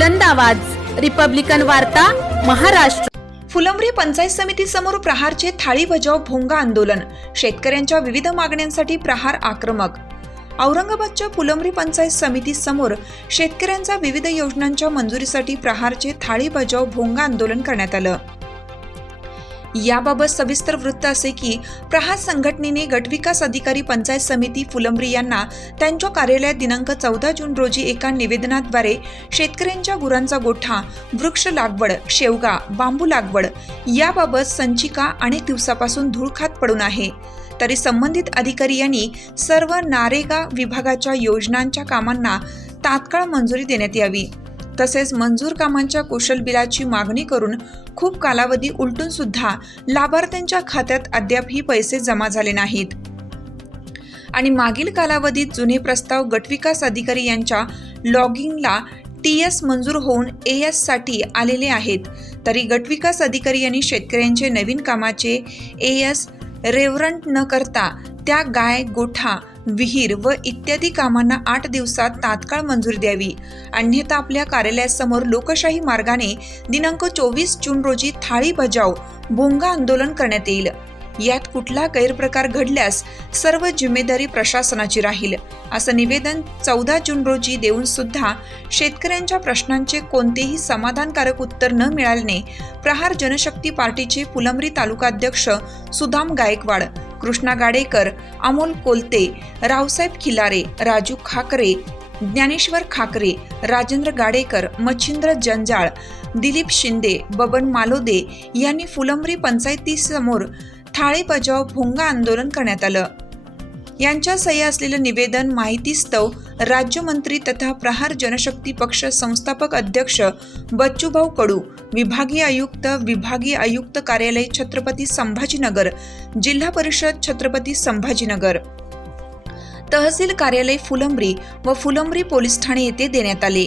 बुलंद आवाज. रिपब्लिकन वार्ता महाराष्ट्र. फुलंब्री पंचायत समितीसमोर प्रहारचे थाळी बजाव भोंगा आंदोलन. शेतकऱ्यांच्या विविध मागण्यांसाठी प्रहार आक्रमक. औरंगाबादच्या फुलंब्री पंचायत समितीसमोर शेतकऱ्यांच्या विविध योजनांच्या मंजुरीसाठी प्रहारचे थाळी बजाव भोंगा आंदोलन करण्यात आलं. याबाबत सविस्तर वृत्त असे की प्रहार संघटनेने गटविकास अधिकारी पंचायत समिती फुलंब्री यांना त्यांच्या कार्यालयात दिनांक चौदा जून रोजी एका निवेदनाद्वारे शेतकऱ्यांच्या गुरांचा गोठा वृक्ष लागवड शेवगा बांबू लागवड याबाबत संचिका अनेक दिवसापासून धूळखात पडून आहे. तरी संबंधित अधिकारी यांनी सर्व नारेगा विभागाच्या योजनांच्या कामांना तात्काळ मंजुरी देण्यात यावी. तसेच मंजूर कामांच्या कुशल बिलाची मागणी करून खूप कालावधी उलटून सुद्धा लाभार्थ्यांच्या खात्यात अद्यापही पैसे जमा झाले नाहीत. आणि मागील कालावधीत जुने प्रस्ताव गटविकास अधिकारी यांच्या लॉगिंगला टी एस मंजूर होऊन ए एससाठी आलेले आहेत. तरी गटविकास अधिकारी यांनी शेतकऱ्यांचे नवीन कामाचे ए एस रेवरंट न करता त्या गाय गोठा विहीर व इत्यादी कामांना आठ दिवसात तात्काळ मंजुरी द्यावी. अन्यथा आपल्या कार्यालयासमोर लोकशाही मार्गाने दिनांक चोवीस जून रोजी थाळी बजाव भोंगा आंदोलन करण्यात येईल. यात कुठला गैरप्रकार घडल्यास सर्व जिम्मेदारी प्रशासनाची राहील. असं निवेदन चौदा जून रोजी देऊन सुद्धा शेतकऱ्यांच्या प्रश्नांचे कोणतेही समाधानकारक उत्तर न मिळाल्याने प्रहार जनशक्ती पार्टीचे फुलंब्री तालुकाध्यक्ष सुदाम गायकवाड कृष्णा गाडेकर अमोल कोलते रावसाहेब खिलारे राजू खाकरे ज्ञानेश्वर खाकरे राजेंद्र गाडेकर मच्छिंद्र जंजाळ दिलीप शिंदे बबन मालोदे यांनी फुलंब्री पंचायतीसमोर थाळे बजाव भोंगा आंदोलन करण्यात आलं. यांच्या सह्या असलेलं निवेदन माहितीस्तव राज्यमंत्री तथा प्रहार जनशक्ती पक्ष संस्थापक अध्यक्ष बच्चूभाऊ कडू विभागीय आयुक्त विभागीय आयुक्त कार्यालय छत्रपती संभाजीनगर जिल्हा परिषद छत्रपती संभाजीनगर. तहसील कार्यालय फुलंब्री व फुलंब्री पोलीस ठाणे येथे देण्यात आले.